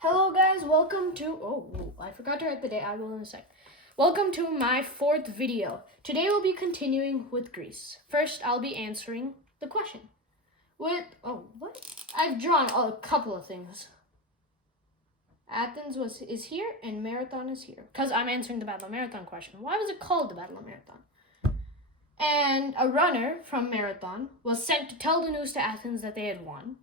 Hello guys, welcome to, I forgot to write the date, I will in a sec. Welcome to my 4th video. Today we'll be continuing with Greece. First, I'll be answering the question. I've drawn a couple of things. Athens is here and Marathon is here. Because I'm answering the Battle of Marathon question. Why was it called the Battle of Marathon? And a runner from Marathon was sent to tell the news to Athens that they had won.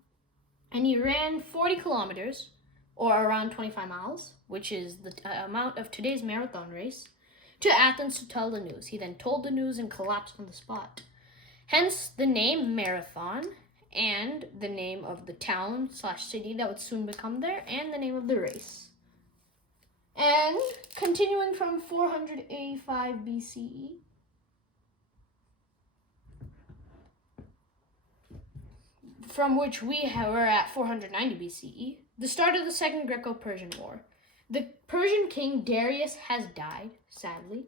And he ran 40 kilometers, or around 25 miles, which is the amount of today's marathon race, to Athens to tell the news. He then told the news and collapsed on the spot. Hence the name Marathon and the name of the town/city that would soon become there and the name of the race. And continuing from 485 BCE, from which we were at 490 BCE, the start of the Second Greco-Persian War. The Persian king Darius has died, sadly.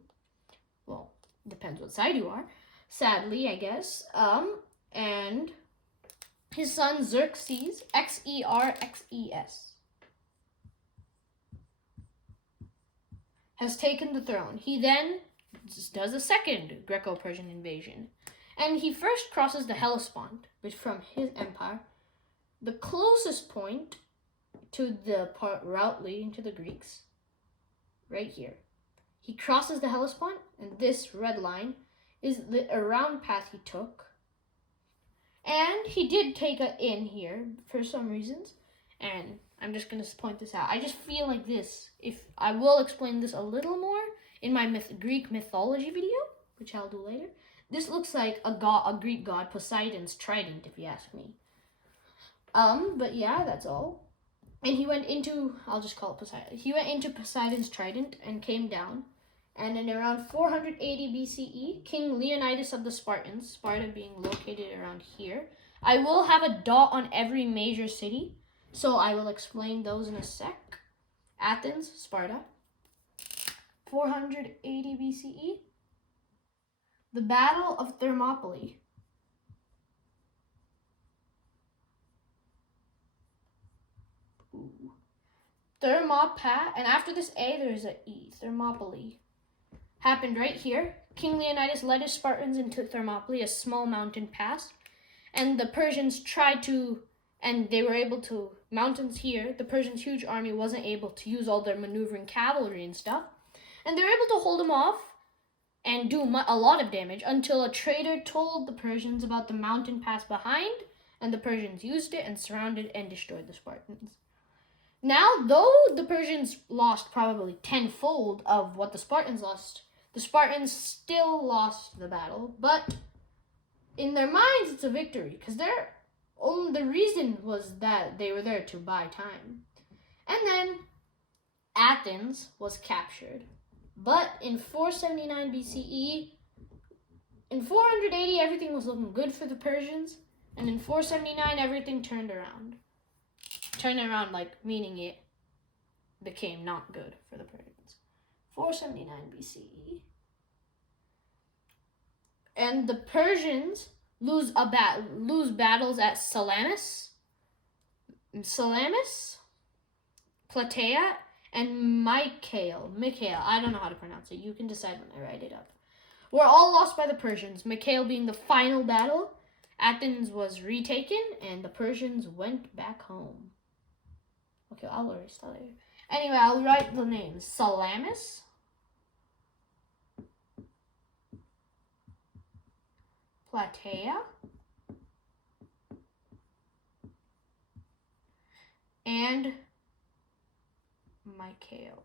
Well, depends what side you are. Sadly, I guess. And his son Xerxes, Xerxes, has taken the throne. He then does a second Greco-Persian invasion. And he first crosses the Hellespont, which from his empire, the closest point to the route leading to the Greeks, right here. He crosses the Hellespont, and this red line is the around path he took. And he did take an in here for some reasons, and I'm just going to point this out. I just feel like this, if I will explain this a little more in my Greek mythology video, which I'll do later. This looks like a Greek god, Poseidon's trident, if you ask me. But yeah, that's all. And he went into, I'll just call it Poseidon. He went into Poseidon's trident and came down. And in around 480 BCE, King Leonidas of the Spartans, Sparta being located around here. I will have a dot on every major city, so I will explain those in a sec. Athens, Sparta. 480 BCE. The Battle of Thermopylae. Thermop, and after this A, there's an E. Thermopylae. Happened right here. King Leonidas led his Spartans into Thermopylae, a small mountain pass. And the Persians tried to, and they were able to, mountains here, the Persians' huge army wasn't able to use all their maneuvering cavalry and stuff. And they were able to hold them off and do a lot of damage until a traitor told the Persians about the mountain pass behind, and the Persians used it and surrounded and destroyed the Spartans. Now, though the Persians lost probably tenfold of what the Spartans lost, the Spartans still lost the battle, but in their minds it's a victory, because the reason was that they were there to buy time. And then Athens was captured. But in 479 BCE, in 480, everything was looking good for the Persians. And in 479, everything turned around. Turned around, like, meaning it became not good for the Persians. 479 BCE. And the Persians lose battles at Salamis, Plataea, and Mycale, I don't know how to pronounce it. You can decide when I write it up. Were all lost by the Persians. Mycale being the final battle. Athens was retaken, and the Persians went back home. Okay, I'll erase that later. Anyway, I'll write the names. Salamis, Plataea, and Mycale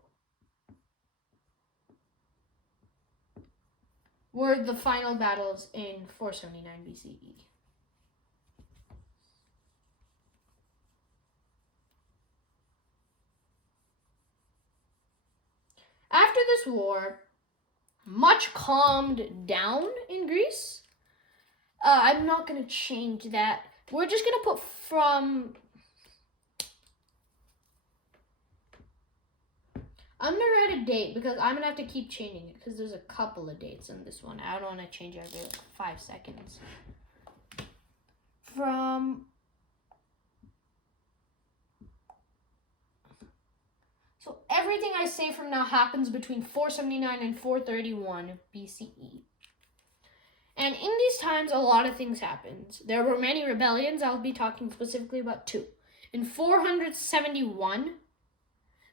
were the final battles in 479 BCE. After this war, much calmed down in Greece. I'm not going to change that. We're just going to put from... I'm going to write a date because I'm going to have to keep changing it because there's a couple of dates in this one. I don't want to change every 5 seconds. From everything I say from now happens between 479 and 431 BCE. And in these times, a lot of things happened. There were many rebellions. I'll be talking specifically about two. In 471,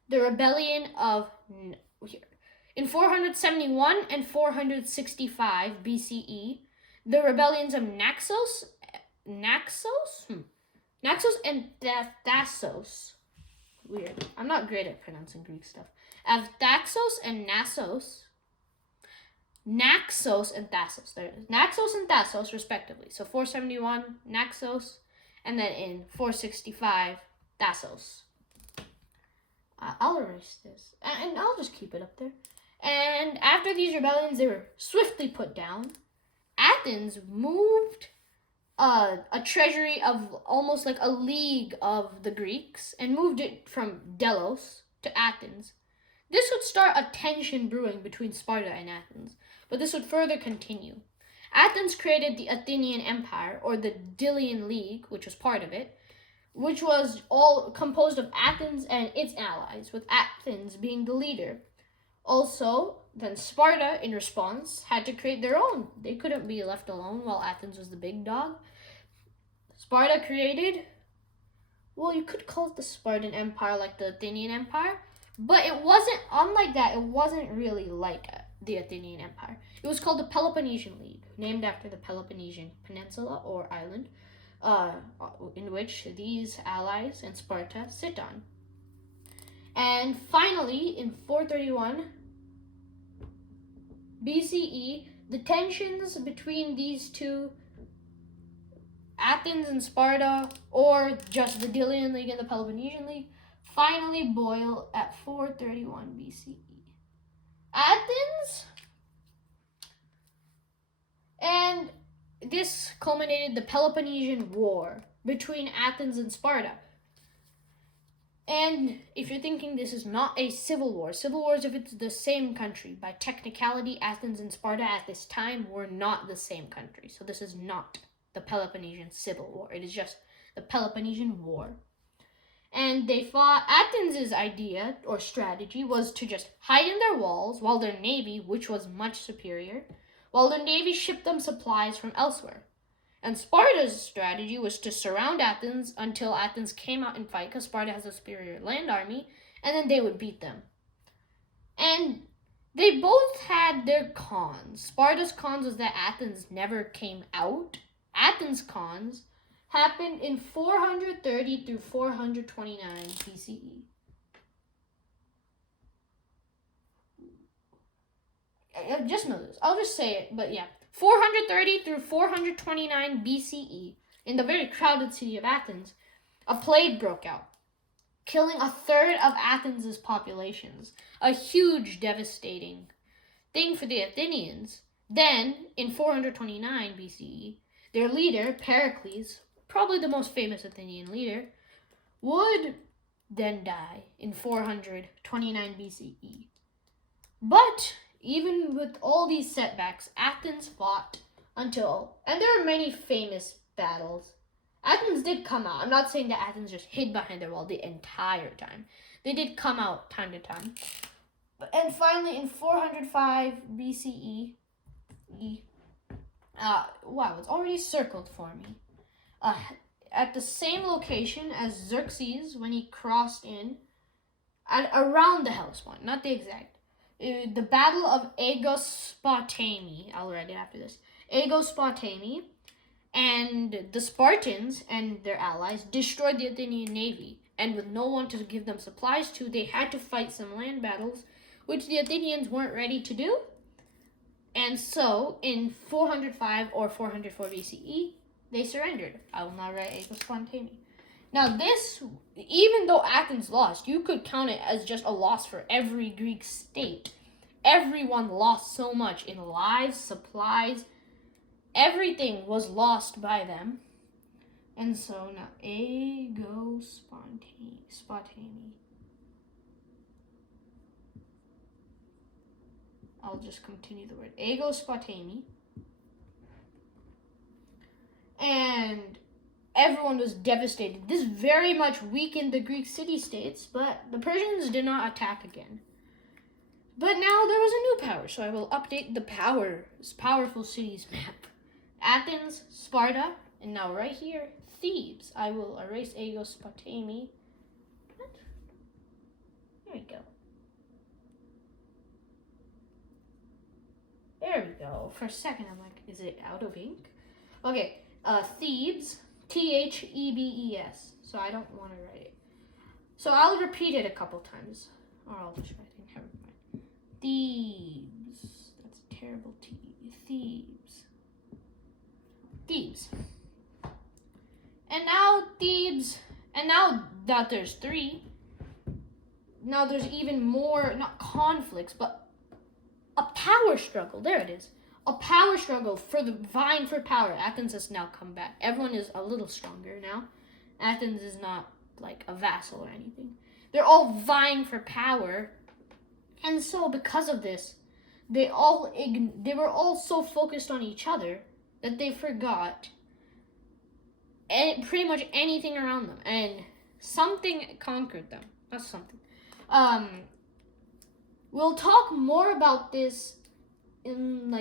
the rebellion of... In 471 and 465 BCE, the rebellions of Naxos and Thassos. Weird. I'm not great at pronouncing Greek stuff. Of Thassos and Naxos and Thassos. There it is. Naxos and Thassos, respectively. So 471, Naxos, and then in 465, Thassos. I'll erase this, and I'll just keep it up there. And after these rebellions, they were swiftly put down. Athens moved a treasury of almost like a league of the Greeks and moved it from Delos to Athens. This would start a tension brewing between Sparta and Athens, but this would further continue. Athens created the Athenian Empire, or the Delian League, which was part of it, which was all composed of Athens and its allies, with Athens being the leader. Also, then Sparta, in response, had to create their own. They couldn't be left alone while Athens was the big dog. Sparta created, well, you could call it the Spartan Empire, like the Athenian Empire, but it wasn't, unlike that, it wasn't really like the Athenian Empire. It was called the Peloponnesian League, named after the Peloponnesian Peninsula or island, in which these allies and Sparta sit on. And finally, in 431 BCE, the tensions between these two, Athens and Sparta, or just the Delian League and the Peloponnesian League, finally boil at 431 BCE. Athens, and this culminated the Peloponnesian War between Athens and Sparta. And if you're thinking this is not a civil war is if it's the same country. By technicality, Athens and Sparta at this time were not the same country. So this is not the Peloponnesian Civil War. It is just the Peloponnesian War. And they fought. Athens' idea or strategy was to just hide in their walls while their navy, which was much superior, while their navy shipped them supplies from elsewhere. And Sparta's strategy was to surround Athens until Athens came out and fight, because Sparta has a superior land army, and then they would beat them. And they both had their cons. Sparta's cons was that Athens never came out. Athens' cons happened in 430 through 429 BCE. I just know this. I'll just say it, but yeah. 430 through 429 BCE, in the very crowded city of Athens, a plague broke out, killing a third of Athens' populations. A huge, devastating thing for the Athenians. Then, in 429 BCE, their leader, Pericles, probably the most famous Athenian leader, would then die in 429 BCE. But even with all these setbacks, Athens fought until, and there are many famous battles. Athens did come out. I'm not saying that Athens just hid behind their wall the entire time. They did come out time to time. And finally, in 405 BCE, wow, it's already circled for me. At the same location as Xerxes when he crossed in, and around the Hellespont, not the exact. The Battle of Aegospotami, I'll write it after this. Aegospotami, and the Spartans and their allies destroyed the Athenian navy, and with no one to give them supplies to, they had to fight some land battles, which the Athenians weren't ready to do. And so, in 405 or 404 BCE, they surrendered. I will now write Aegospotami. Now this, even though Athens lost, you could count it as just a loss for every Greek state. Everyone lost so much in lives, supplies, everything was lost by them. And so now, Aegospotami. I'll just continue the word. Aegospotami. And everyone was devastated. This very much weakened the Greek city-states, but the Persians did not attack again. But now there was a new power, so I will update the powerful cities map. Athens, Sparta, and now right here, Thebes. I will erase Agos Spartami. What? There we go. There we go. For a second, I'm like, is it out of ink? Okay, Thebes, Thebes. So I don't want to write it. So I'll repeat it a couple times, or I'll just write it. Never mind. Thebes. That's a terrible T. Thebes. Thebes. And now Thebes. And now that there's 3, now there's even more, not conflicts, but a power struggle. There it is. A power struggle for the vying for power. Athens has now come back. Everyone is a little stronger now. Athens is not like a vassal or anything. They're all vying for power. And so because of this, they were all so focused on each other that they forgot pretty much anything around them. And something conquered them. That's something. We'll talk more about this in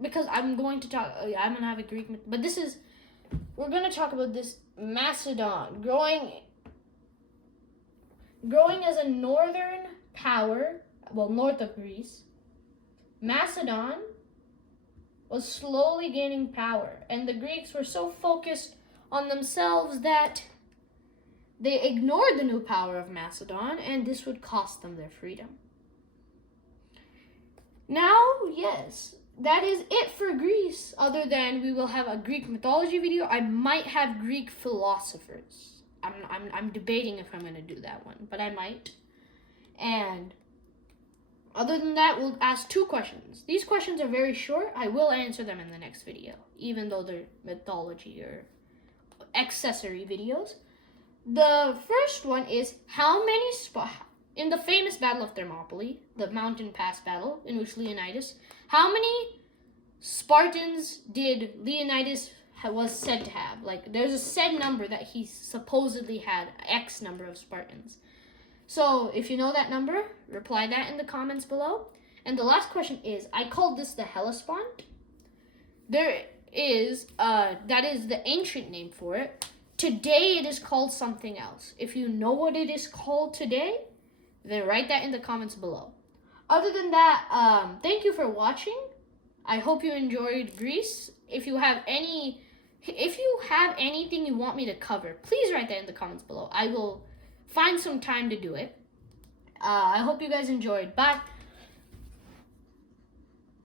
because I'm going to have a Greek myth, but we're going to talk about this Macedon growing as a northern power, north of Greece. Macedon was slowly gaining power, and the Greeks were so focused on themselves that they ignored the new power of Macedon, and this would cost them their freedom. Now, yes, that is it for Greece, other than we will have a Greek mythology video. I might have Greek philosophers. I'm debating if I'm going to do that one, but I might. And other than that, we'll ask 2 questions. These questions are very short. I will answer them in the next video, even though they're mythology or accessory videos. The first one is, in the famous Battle of Thermopylae, the mountain pass battle in which Leonidas, how many Spartans did Leonidas was said to have? There's a said number that he supposedly had, X number of Spartans. So if you know that number, reply that in the comments below. And the last question is, I called this the Hellespont. That is the ancient name for it. Today it is called something else. If you know what it is called today, then write that in the comments below. Other than that, thank you for watching. I hope you enjoyed Greece. If you have anything you want me to cover, please write that in the comments below. I will find some time to do it. I hope you guys enjoyed. Bye.